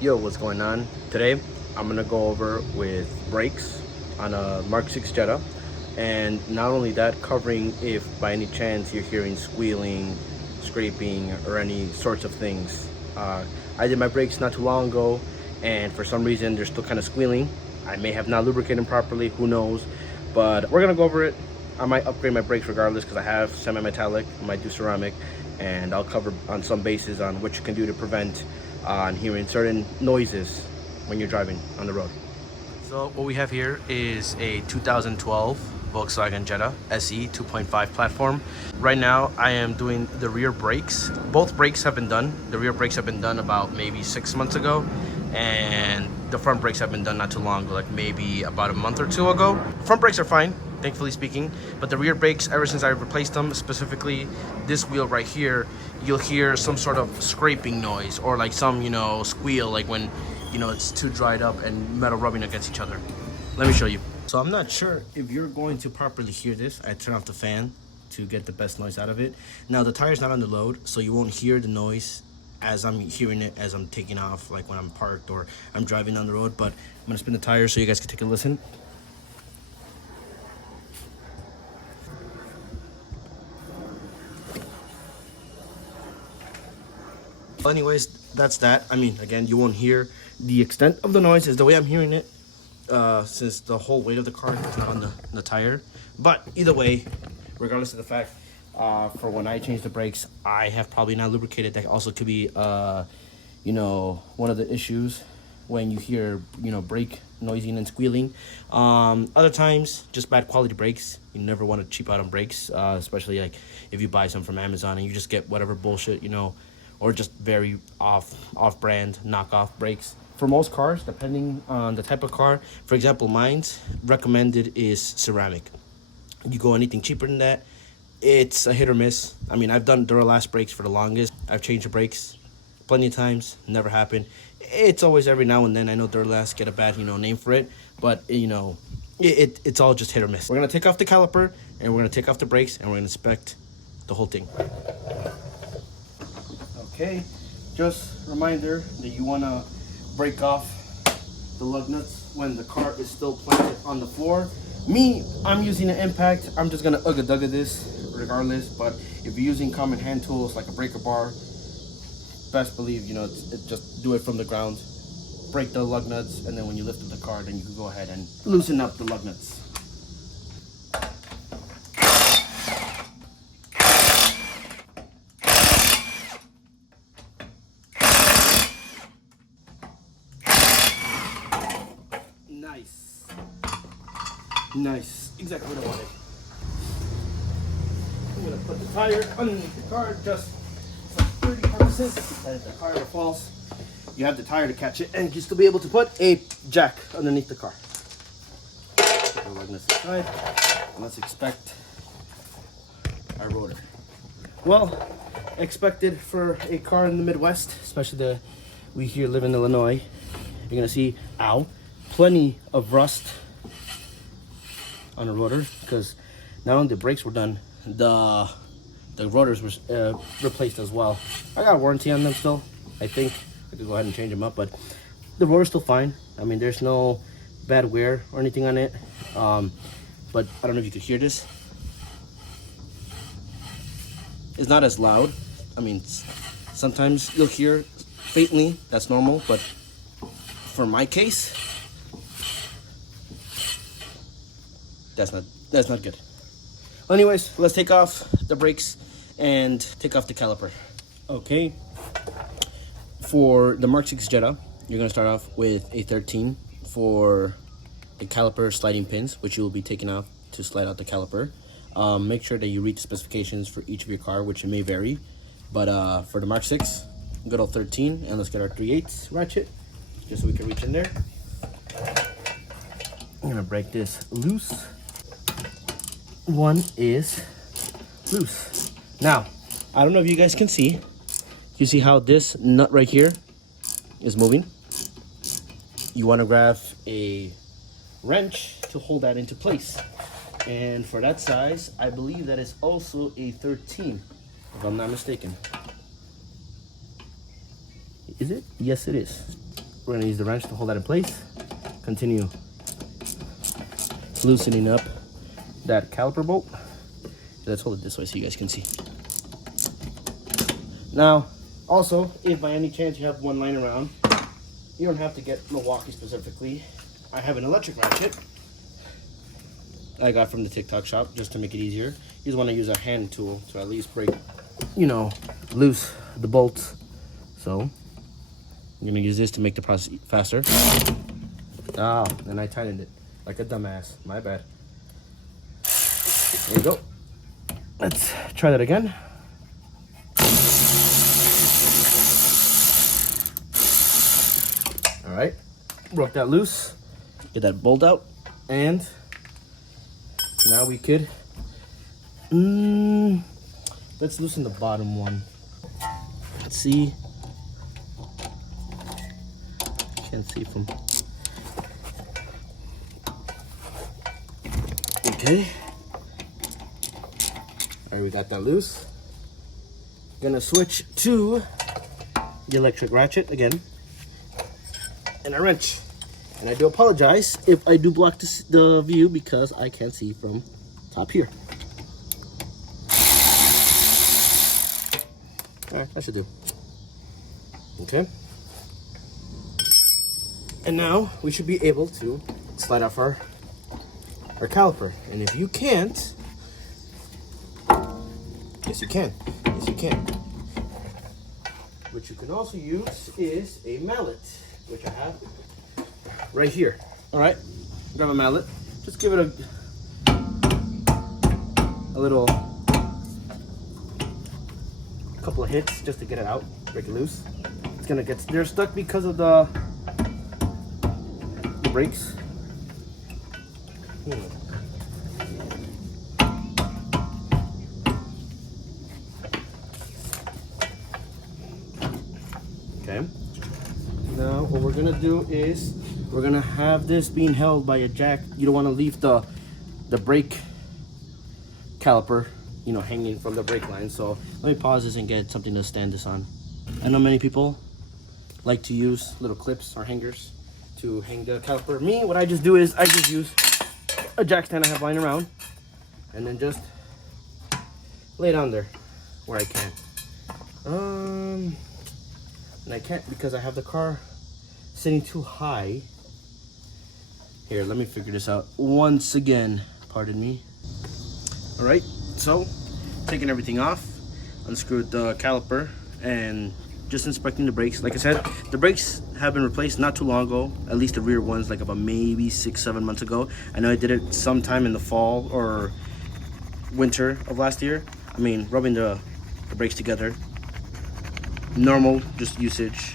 Yo, what's going on? Today, I'm gonna go over with brakes on a Mark 6 Jetta, and not only that, covering if by any chance you're hearing squealing, scraping, or any sorts of things. I did my brakes not too long ago, and for some reason they're still kind of squealing. I may have not lubricated them properly, who knows? But we're gonna go over it. I might upgrade my brakes regardless because I have semi-metallic, I might do ceramic, and I'll cover on some bases on what you can do to prevent on hearing certain noises when you're driving on the road. So what we have here is a 2012 Volkswagen Jetta SE 2.5 platform. Right now I am doing the rear brakes. Both brakes have been done. The rear brakes have been done about maybe 6 months ago, and the front brakes have been done not too long ago, like maybe about a month or two ago. Front brakes are fine, thankfully speaking, but the rear brakes, ever since I replaced them, specifically this wheel right here, you'll hear some sort of scraping noise or like some, squeal, like when, it's too dried up and metal rubbing against each other. Let me show you. So I'm not sure if you're going to properly hear this. I turn off the fan to get the best noise out of it. Now the tire's not on the load, so you won't hear the noise as I'm hearing it as I'm taking off, like when I'm parked or I'm driving down the road. But I'm gonna spin the tire so you guys can take a listen. Well, anyways, that's that. I mean, again, you won't hear the extent of the noise is the way I'm hearing it, since the whole weight of the car is not on the tire. But either way, regardless of the fact, for when I change the brakes, I have probably not lubricated. That also could be, one of the issues when you hear, brake noising and squealing. Other times, just bad quality brakes. You never want to cheap out on brakes, especially like if you buy some from Amazon and you just get whatever bullshit, or just very off-brand knockoff brakes. For most cars, depending on the type of car, for example, mine's recommended is ceramic. You go anything cheaper than that, it's a hit or miss. I mean, I've done Duralast brakes for the longest. I've changed the brakes plenty of times, never happened. It's always every now and then. I know Duralast get a bad, name for it, but it's all just hit or miss. We're gonna take off the caliper and we're gonna take off the brakes and we're gonna inspect the whole thing. Okay, just a reminder that you want to break off the lug nuts when the car is still planted on the floor. Me, I'm using an impact. I'm just going to ugga-dugga this regardless, but if you're using common hand tools like a breaker bar, best believe, just do it from the ground. Break the lug nuts, and then when you lift up the car, then you can go ahead and loosen up the lug nuts. Nice, exactly what I wanted. I'm gonna put the tire underneath the car just for 30 purposes. That if the car ever falls, you have the tire to catch it, and you still be able to put a jack underneath the car. Put the lug nuts aside, and let's inspect our rotor. Well, expected for a car in the Midwest, especially we here live in Illinois. You're gonna see, plenty of rust on the rotor, because not only the brakes were done, the rotors were replaced as well. I got a warranty on them still. I think I could go ahead and change them up, but the rotor's still fine. I mean, there's no bad wear or anything on it. But I don't know if you could hear this. It's not as loud. I mean, sometimes you'll hear faintly, that's normal, but for my case, that's not good. Well, anyways, let's take off the brakes and take off the caliper. Okay, for the Mark 6 Jetta, you're gonna start off with a 13 for the caliper sliding pins, which you will be taking out to slide out the caliper. Make sure that you read the specifications for each of your car, which may vary, but for the Mark 6, good old 13, and let's get our 3/8 ratchet, just so we can reach in there. I'm gonna break this loose. One is loose. Now, I don't know if you guys can see. You see how this nut right here is moving? You want to grab a wrench to hold that into place. And for that size, I believe that is also a 13, if I'm not mistaken. Is it? Yes, it is. we're gonna use the wrench to hold that in place. Continue loosening up that caliper bolt. Let's hold it this way so you guys can see. Now, also, if by any chance you have one lying around, you don't have to get Milwaukee specifically. I have an electric ratchet I got from the TikTok shop just to make it easier. You just want to use a hand tool to at least break, you know, loose the bolts. So I'm gonna use this to make the process faster. Ah, and I tightened it like a dumbass. My bad. There you go. Let's try that again. All right, broke that loose. Get that bolt out, and now we could. Let's loosen the bottom one. Let's see. Can't see from. Okay. All right, we got that loose. Gonna switch to the electric ratchet again, and a wrench. And I do apologize if I do block the view because I can't see from top here. All right, that should do. Okay. And now we should be able to slide off our caliper. And if you can't, yes you can. Yes you can. What you can also use is a mallet, which I have right here. All right, grab a mallet. Just give it a little couple of hits just to get it out, break it loose. It's gonna get they're stuck because of the brakes. Okay. Now what we're gonna do is we're gonna have this being held by a jack. You don't want to leave the brake caliper, you know, hanging from the brake line. So let me pause this and get something to stand this on. I know many people like to use little clips or hangers to hang the caliper. Me, what I just do is I just use a jack stand I have lying around and then just lay it on there where I can. And I can't because I have the car sitting too high. Here, let me figure this out once again. Pardon me. All right, so taking everything off, unscrewed the caliper, and just inspecting the brakes. Like I said, the brakes have been replaced not too long ago, at least the rear ones, like about maybe 6-7 months ago. I know I did it sometime in the fall or winter of last year. I mean, rubbing the brakes together, normal, just usage.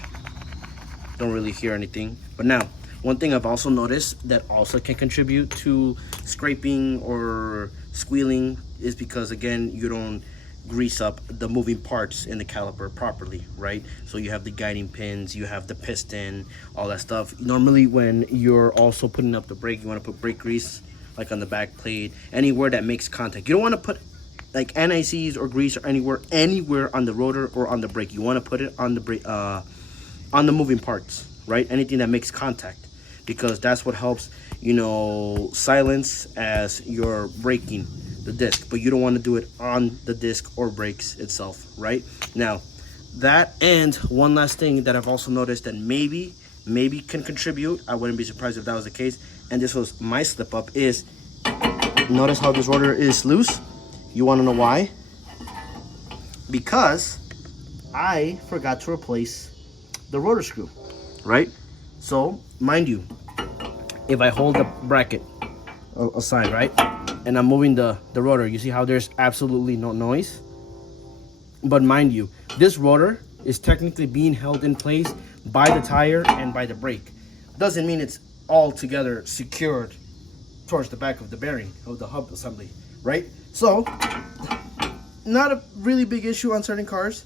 Don't really hear anything. But now, one thing I've also noticed that also can contribute to scraping or squealing is because, again, you don't grease up the moving parts in the caliper properly, right? So you have the guiding pins, you have the piston, all that stuff. Normally when you're also putting up the brake, you want to put brake grease like on the back plate, anywhere that makes contact. You don't want to put like NICs or grease or anywhere on the rotor or on the brake. You want to put it on the brake, on the moving parts, right? Anything that makes contact, because that's what helps, you know, silence as you're braking the disc. But you don't want to do it on the disc or brakes itself, right? Now, that, and one last thing that I've also noticed that maybe can contribute, I wouldn't be surprised if that was the case, and this was my slip up, is notice how this rotor is loose. You want to know why? Because I forgot to replace the rotor screw, right? So mind you, if I hold the bracket aside, right, and I'm moving the rotor, you see how there's absolutely no noise? But mind you, this rotor is technically being held in place by the tire and by the brake. Doesn't mean it's all together secured towards the back of the bearing of the hub assembly, right? So not a really big issue on certain cars,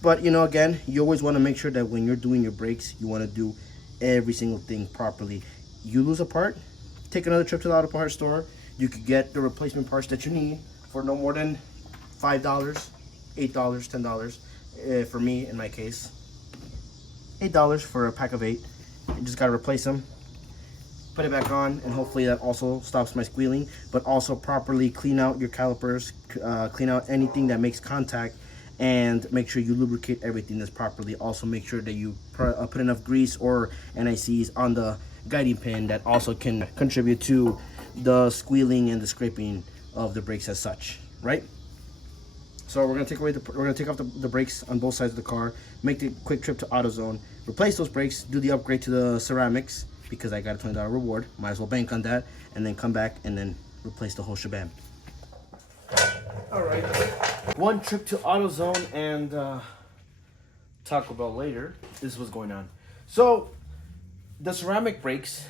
but you know, again, you always want to make sure that when you're doing your brakes, you want to do every single thing properly. You lose a part, take another trip to the auto parts store. You could get the replacement parts that you need for no more than $5, $8, $10, for me in my case. $8 for a pack of 8. You just gotta replace them, put it back on, and hopefully that also stops my squealing. But also properly clean out your calipers, clean out anything that makes contact, and make sure you lubricate everything that's properly. Also make sure that you put enough grease or NICs on the guiding pin. That also can contribute to the squealing and the scraping of the brakes as such, right? So we're gonna take off the brakes on both sides of the car, make the quick trip to AutoZone, replace those brakes, do the upgrade to the ceramics because I got a $20 reward. Might as well bank on that, and then come back and then replace the whole shebang. All right, one trip to AutoZone and Taco Bell later. This is what's going on. So the ceramic brakes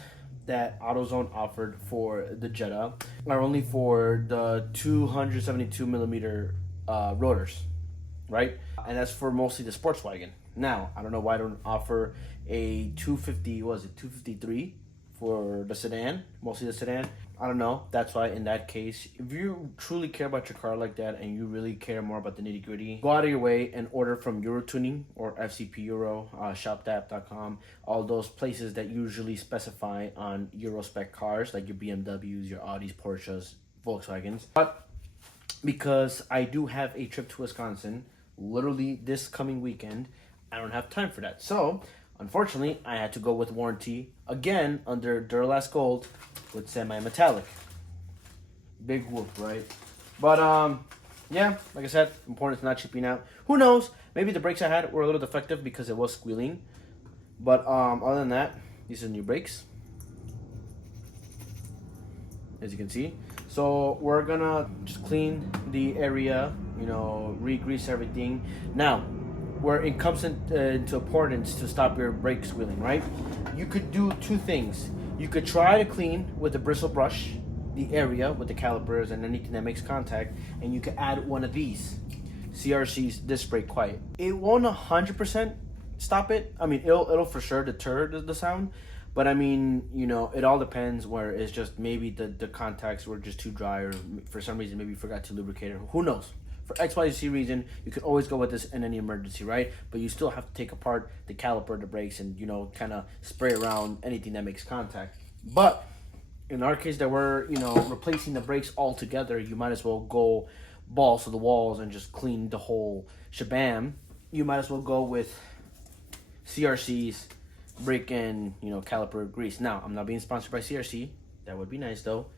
that AutoZone offered for the Jetta are only for the 272 millimeter rotors, right? And that's for mostly the Volkswagen. Now, I don't know why I don't offer a 250, what was it, 253 for the sedan, mostly the sedan. I don't know. That's why in that case, if you truly care about your car like that and you really care more about the nitty gritty, go out of your way and order from Euro Tuning or FCP Euro, shoptap.com, all those places that usually specify on Euro spec cars like your BMWs, your Audis, Porsches, Volkswagens. But because I do have a trip to Wisconsin, literally this coming weekend, I don't have time for that. So, unfortunately, I had to go with warranty again under Duralast Gold with semi-metallic. Big whoop, right? But, yeah, like I said, important to not cheaping out. Who knows? Maybe the brakes I had were a little defective because it was squealing. But, other than that, these are new brakes, as you can see. So we're gonna just clean the area, you know, re-grease everything. Now, where it comes into importance to stop your brake squealing, right? You could do two things. You could try to clean with a bristle brush the area with the calipers and anything that makes contact, and you could add one of these CRC's disc brake quiet. It won't 100% stop it. I mean, it'll for sure deter the sound. But I mean, you know, it all depends where it's just maybe the contacts were just too dry, or for some reason maybe you forgot to lubricate it. Who knows? For XYZ reason, you can always go with this in any emergency, right? But you still have to take apart the caliper, the brakes, and, you know, kind of spray around anything that makes contact. But in our case that we're, you know, replacing the brakes altogether, you might as well go balls to the walls and just clean the whole shabam. You might as well go with CRC's brake and, you know, caliper grease. Now, I'm not being sponsored by CRC. That would be nice though.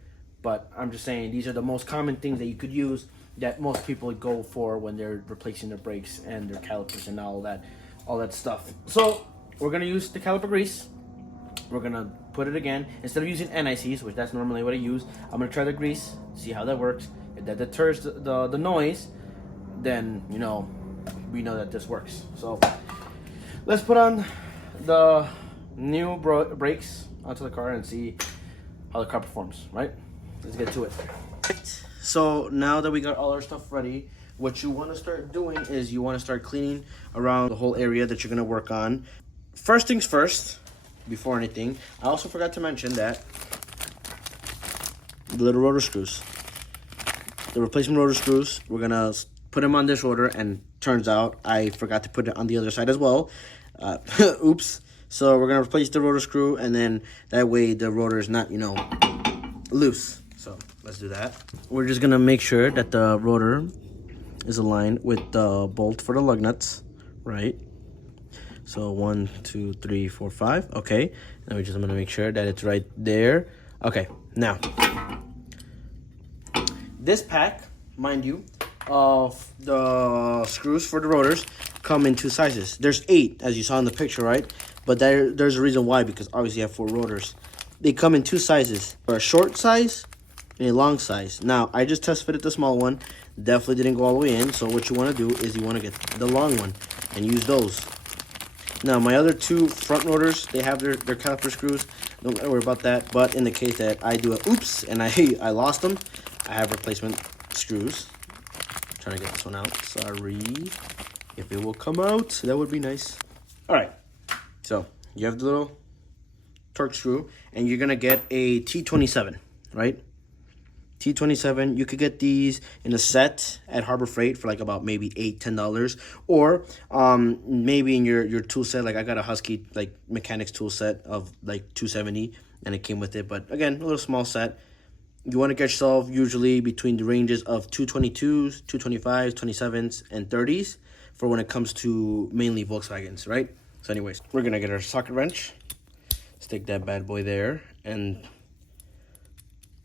But I'm just saying these are the most common things that you could use that most people would go for when they're replacing their brakes and their calipers and all that stuff. So we're gonna use the caliper grease. We're gonna put it again. Instead of using NICs, which that's normally what I use, I'm gonna try the grease, see how that works. If that deters the noise, then, you know, we know that this works. So let's put on the new brakes onto the car and see how the car performs, right? Let's get to it. So now that we got all our stuff ready, what you want to start doing is you want to start cleaning around the whole area that you're going to work on. First things first, before anything, I also forgot to mention that the little rotor screws, the replacement rotor screws, we're going to put them on this rotor, and turns out I forgot to put it on the other side as well. Oops. So we're going to replace the rotor screw, and then that way the rotor is not, you know, loose. So let's do that. We're just going to make sure that the rotor is aligned with the bolt for the lug nuts, right? So 1, 2, 3, 4, 5. Okay. And I'm going to make sure that it's right there. Okay. Now, this pack, mind you, of the screws for the rotors come in 2 sizes. There's 8, as you saw in the picture, right? But there's a reason why, because obviously you have 4 rotors. They come in 2 sizes, a short size and a long size. Now, I just test fitted the small one. Definitely didn't go all the way in. So what you want to do is you want to get the long one and use those. Now, my other 2 front rotors, they have their caliper screws. Don't worry about that. But in the case that I do a oops and I lost them, I have replacement screws. I'm trying to get this one out. Sorry. If it will come out, that would be nice. All right. So you have the little Torx screw, and you're going to get a T27, right? T27. You could get these in a set at Harbor Freight for like about maybe $8-10, or maybe in your tool set. Like I got a Husky like mechanics tool set of like 270, and it came with it. But again, a little small set. You want to get yourself usually between the ranges of 222s, 225s, 27s, and 30s for when it comes to mainly Volkswagens, right? So anyways, we're gonna get our socket wrench, stick that bad boy there, and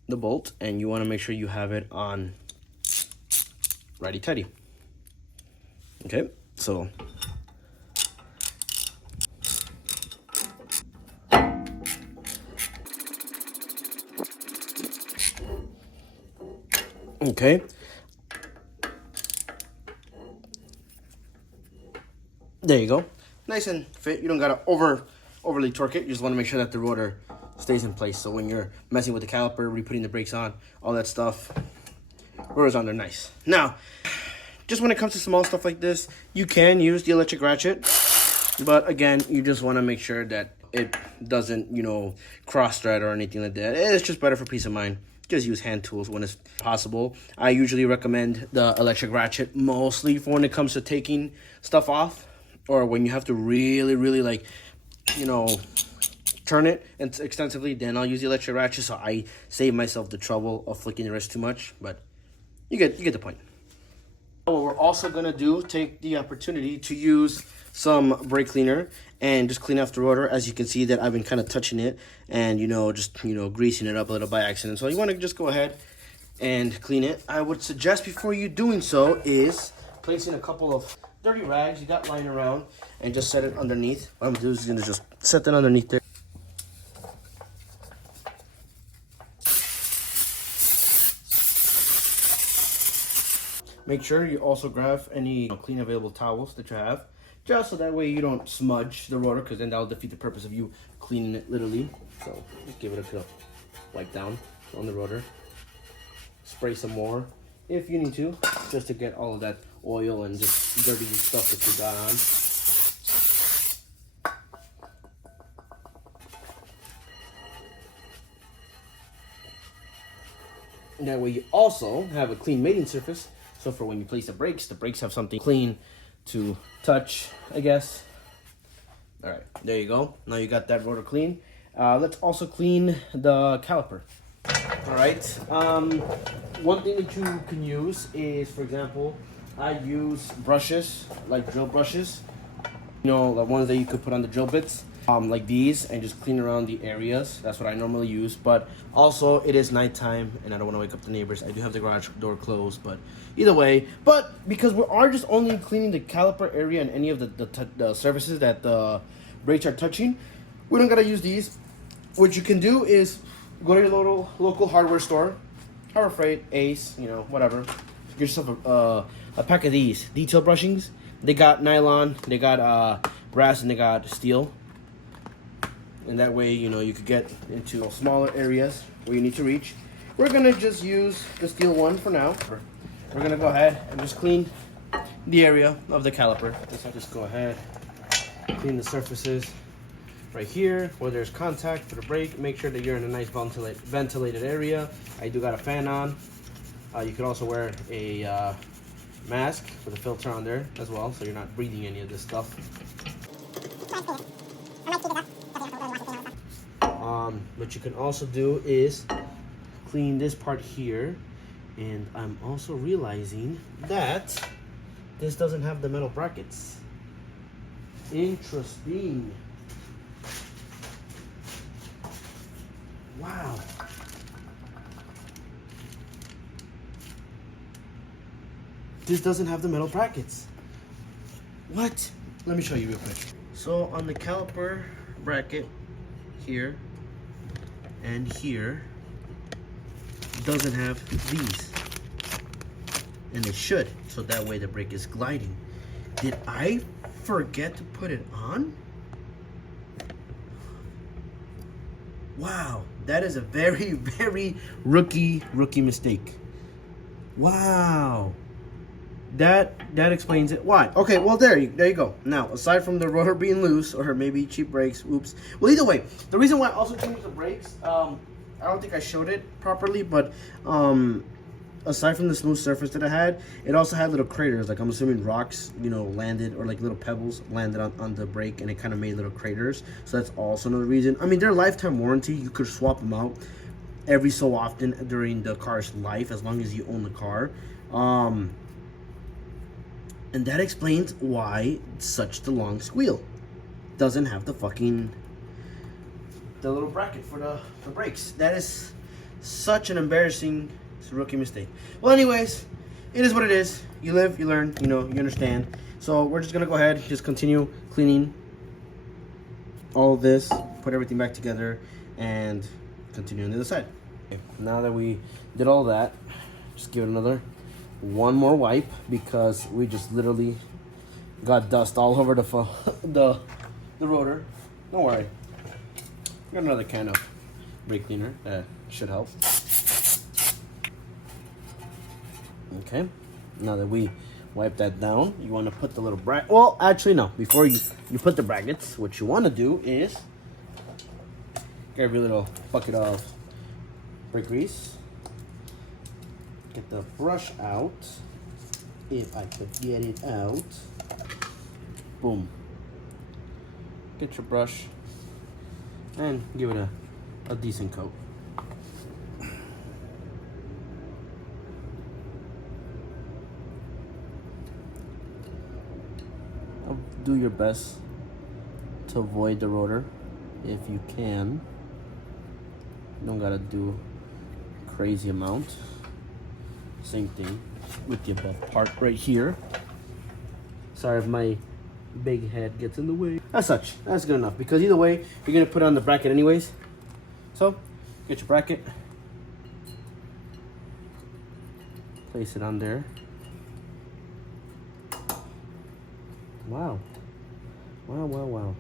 the bolt, and you want to make sure you have it on righty-tighty. Okay, so okay, there you go, nice and fit. You don't gotta overly torque it. You just want to make sure that the rotor stays in place, so when you're messing with the caliper, re-putting the brakes on, all that stuff, rotor's on there nice. Now, just when it comes to small stuff like this, you can use the electric ratchet, but again, you just want to make sure that it doesn't, you know, cross thread or anything like that. It's just better for peace of mind. Just use hand tools when it's possible. I usually recommend the electric ratchet mostly for when it comes to taking stuff off, or when you have to really like, you know, turn it extensively, then I'll use the electric ratchet, so I save myself the trouble of flicking the wrist too much. But you get the point. What we're also gonna do, take the opportunity to use some brake cleaner and just clean off the rotor. As you can see that I've been kind of touching it and, you know, just, you know, greasing it up a little by accident. So you want to just go ahead and clean it. I would suggest before you doing so is placing a couple of dirty rags you got lying around and just set it underneath. What I'm gonna do is gonna just set that underneath there. Make sure you also grab any clean available towels that you have, just so that way you don't smudge the rotor, because then that'll defeat the purpose of you cleaning it literally. So just give it a good wipe down on the rotor. Spray some more if you need to, just to get all of that oil and just dirty stuff that you got on. That way you also have a clean mating surface, so for when you place the brakes have something clean to touch, I guess. All right, there you go. Now you got that rotor clean. Let's also clean the caliper. All right, one thing that you can use is, for example, I use brushes, like drill brushes, you know, the ones that you could put on the drill bits, like these, and just clean around the areas. That's what I normally use. But also, it is nighttime and I don't want to wake up the neighbors. I do have the garage door closed, but either way, but because we are just only cleaning the caliper area and any of the surfaces that the brakes are touching, we don't gotta use these. What you can do is go to your local hardware store, Harbor Freight, Ace, you know, whatever. Get yourself a pack of these detail brushings. They got nylon, they got brass, and they got steel. And that way, you know, you could get into smaller areas where you need to reach. We're gonna just use the steel one for now. We're gonna go ahead and just clean the area of the caliper. Just go ahead, clean the surfaces right here where there's contact for the brake. Make sure that you're in a nice ventilated area. I do got a fan on. You could also wear a mask with a filter on there as well, so you're not breathing any of this stuff. What you can also do is clean this part here, and I'm also realizing that this doesn't have the metal brackets. Interesting. Wow. This doesn't have the metal brackets. What? Let me show you real quick. So on the caliper bracket here and here, it doesn't have these. And it should, so that way the brake is gliding. Did I forget to put it on? Wow, that is a very, very rookie mistake. Wow. That explains it. Why? Okay, well there you go. Now, aside from the rotor being loose or maybe cheap brakes, oops. Well, either way, the reason why I also change the brakes, I don't think I showed it properly, but aside from the smooth surface that it had, it also had little craters, like I'm assuming rocks, you know, landed, or like little pebbles landed on the brake, and it kind of made little craters. So that's also another reason. I mean, they're lifetime warranty. You could swap them out every so often during the car's life, as long as you own the car. And that explains why such the long squeal. Doesn't have the little bracket for the brakes. That is such an embarrassing rookie mistake. Well, anyways, it is what it is. You live, you learn, you know, you understand. So we're just gonna go ahead, just continue cleaning all of this, put everything back together, and continue on the other side. Okay, now that we did all that, just give it one more wipe, because we just literally got dust all over the rotor. Don't worry, got another can of brake cleaner that should help. Okay, now that we wipe that down, you want to put the little bracket. Well, actually, no. Before you put the brackets, what you want to do is grab your little bucket of brake grease. Get the brush out, if I could get it out. Boom. Get your brush and give it a decent coat. Do your best to avoid the rotor if you can. You don't gotta do crazy amount. Same thing with the above part right here. Sorry if my big head gets in the way. As such, that's good enough, because either way you're gonna put it on the bracket anyways. So get your bracket, place it on there. Wow. Wow.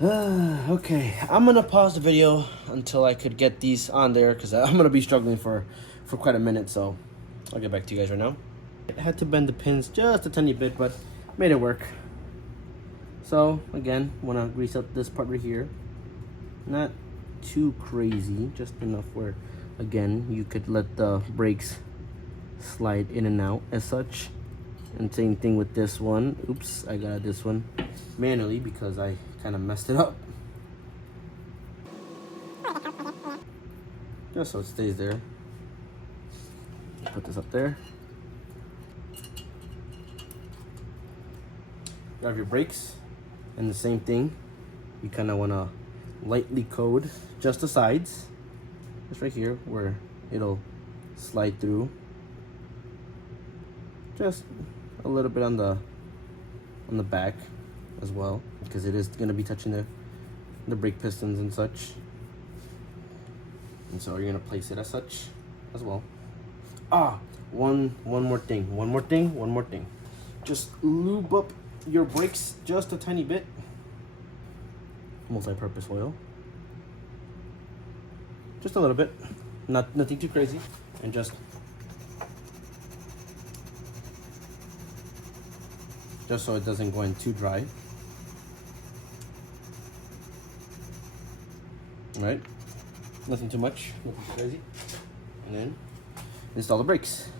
Okay, I'm gonna pause the video until I could get these on there, because I'm gonna be struggling for quite a minute, so I'll get back to you guys right now. I had to bend the pins just a tiny bit, but made it work. So again, wanna grease up this part right here. Not too crazy, just enough where, again, you could let the brakes slide in and out as such. And same thing with this one. Oops, I got this one manually because I kind of messed it up. Just so it stays there. Put this up there. Grab your brakes, and the same thing. You kind of want to lightly coat just the sides, just right here where it'll slide through. Just a little bit on the back as well, because it is going to be touching the brake pistons and such. And so you're going to place it as such as well. One more thing. Just lube up your brakes just a tiny bit. Multi-purpose oil. Just a little bit. Nothing too crazy. And just so it doesn't go in too dry. Alright, nothing too much, nothing too crazy. And then install the brakes.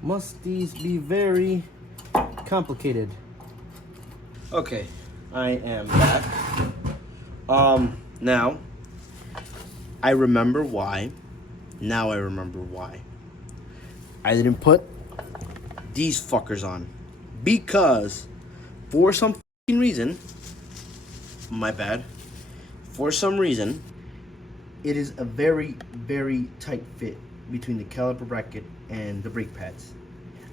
Must these be very complicated? Okay, I am back. Now I remember why. Now I remember why I didn't put these fuckers on, because for some fucking reason, my bad, for some reason, it is a very, very tight fit between the caliper bracket and the brake pads.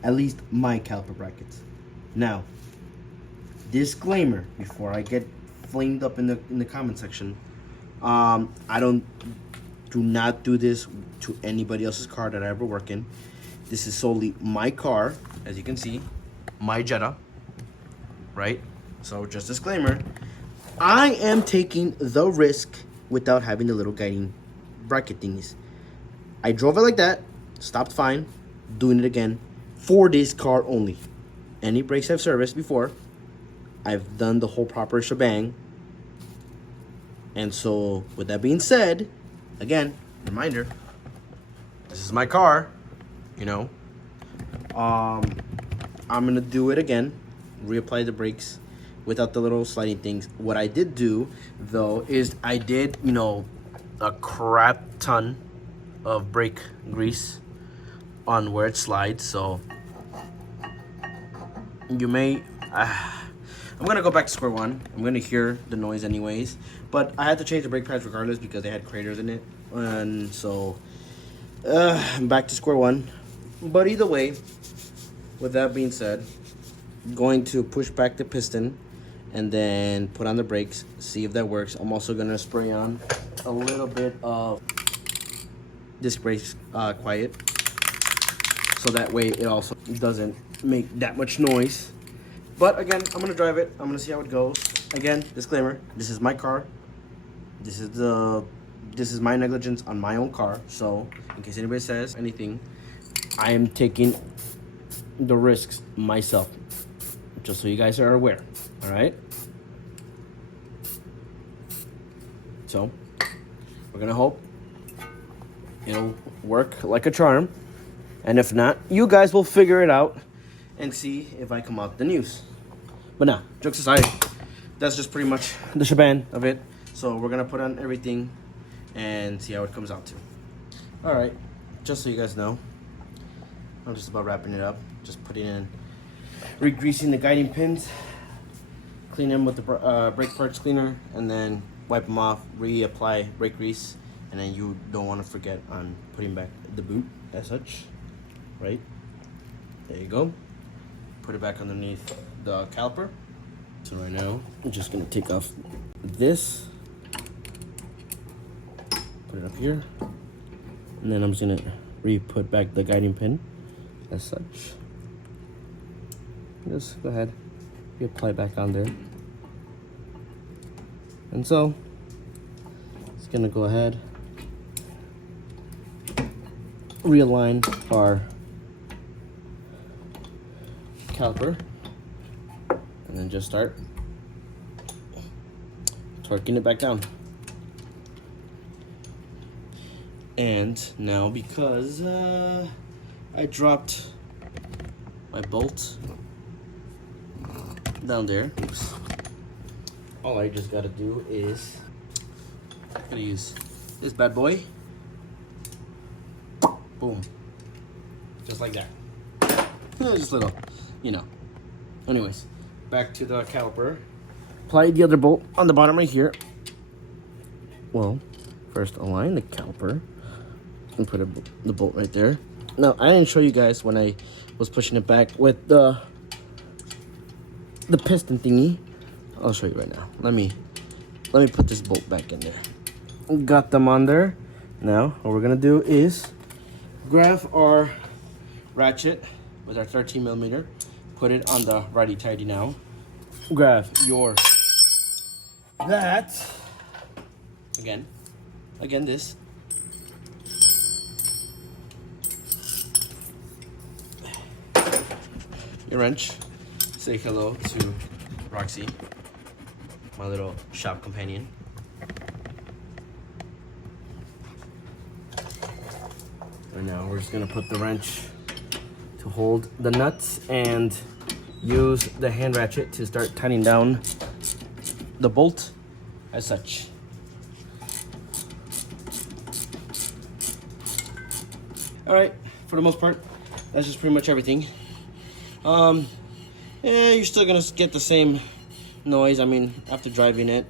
At least my caliper brackets. Now, disclaimer before I get flamed up in the comment section, do not do this to anybody else's car that I ever work in. This is solely my car, as you can see, my Jetta, right? So just disclaimer, I am taking the risk without having the little guiding bracket thingies. I drove it like that, stopped fine, doing it again. for this car only. Any brakes I've serviced before, I've done the whole proper shebang. And so, with that being said, again, reminder, this is my car, you know. I'm gonna do it again, reapply the brakes without the little sliding things. What I did do, though, is I did, you know, a crap ton of brake grease on where it slides. So you may I'm gonna go back to square one. I'm gonna hear the noise anyways, but I had to change the brake pads regardless because they had craters in it, and so I'm back to square one. But either way, with that being said, I'm going to push back the piston and then put on the brakes, see if that works. I'm also gonna spray on a little bit of disc brakes quiet, so that way it also doesn't make that much noise. But again, I'm gonna drive it. I'm gonna see how it goes. Again, disclaimer: this is my car. This is my negligence on my own car. So, in case anybody says anything, I am taking the risks myself. Just so you guys are aware. All right. So, we're gonna hope it'll work like a charm, and if not, you guys will figure it out and see if I come out the news. But now, jokes aside, that's just pretty much the shebang of it. So we're gonna put on everything and see how it comes out to. All right, just so you guys know, I'm just about wrapping it up. Just putting in, re-greasing the guiding pins, clean them with the brake parts cleaner, and then wipe them off, reapply brake grease, and then you don't want to forget on putting back the boot as such, right? There you go. Put it back underneath the caliper. So right now, I'm just gonna take off this, put it up here, and then I'm just gonna re-put back the guiding pin as such. Just go ahead, reapply back on there. And so, it's gonna go ahead, realign our caliper, and then just start torquing it back down. And now, because I dropped my bolt down there, oops, all I just gotta do is gonna use this bad boy, boom, just like that. Just a little, you know. Anyways, back to the caliper. Apply the other bolt on the bottom right here. Well, first align the caliper and put the bolt right there. Now, I didn't show you guys when I was pushing it back with the piston thingy. I'll show you right now. Let me put this bolt back in there. Got them on there. Now, what we're gonna do is grab our ratchet with our 13mm, put it on the righty-tighty now. Grab your again this. Your wrench. Say hello to Roxy, my little shop companion. And now we're just gonna put the wrench to hold the nuts and use the hand ratchet to start tightening down the bolt as such. All right, for the most part, that's just pretty much everything. Yeah, you're still gonna get the same noise. I mean, after driving it,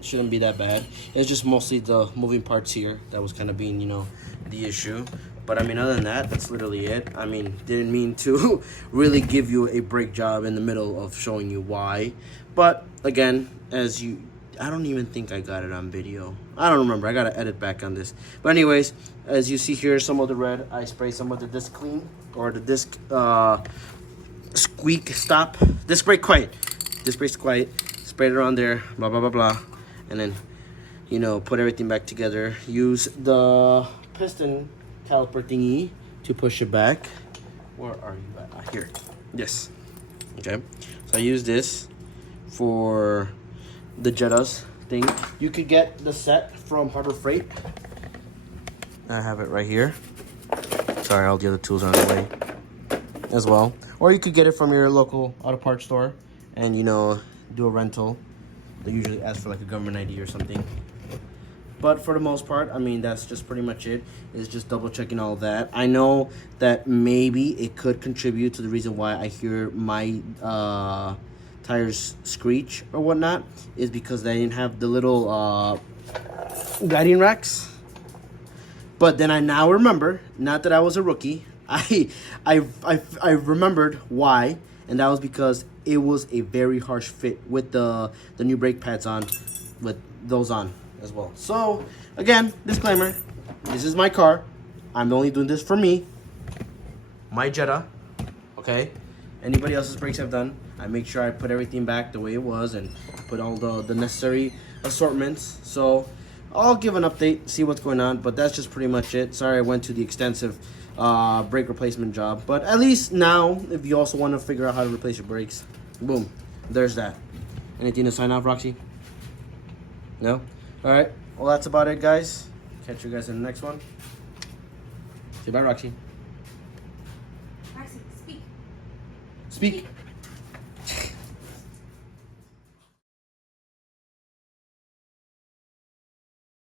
shouldn't be that bad. It's just mostly the moving parts here that was kind of being, you know, the issue. But I mean, other than that, that's literally it. I mean, didn't mean to really give you a brake job in the middle of showing you why. But again, I don't even think I got it on video. I don't remember. I gotta edit back on this. But anyways, as you see here, some of the red, I spray some of the disc clean, or the disc squeak stop. Disc brake quiet. Disc brake's quiet. Sprayed it on there, blah, blah, blah, blah. And then, you know, put everything back together. Use the piston caliper thingy to push it back. Where are you at? Here. Yes. Okay. So I use this for the Jetta's thing. You could get the set from Harbor Freight. I have it right here. Sorry, all the other tools are on the way as well. Or you could get it from your local auto parts store and, you know, do a rental. They usually ask for like a government ID or something. But for the most part, I mean, that's just pretty much it. It's just double checking all that. I know that maybe it could contribute to the reason why I hear my tires screech or whatnot is because they didn't have the little guiding racks. But then I now remember, not that I was a rookie, I remembered why, and that was because it was a very harsh fit with the new brake pads on, with those on as well. So again, disclaimer, this is my car. I'm only doing this for me, my Jetta, okay? Anybody else's brakes I've done, I make sure I put everything back the way it was and put all the necessary assortments. So I'll give an update, see what's going on, but that's just pretty much it. Sorry I went to the extensive brake replacement job, but at least now, if you also want to figure out how to replace your brakes, boom, there's that. Anything to sign off, Roxy? No? Alright, well that's about it, guys. Catch you guys in the next one. Say bye, Roxy. Roxy, speak. Speak.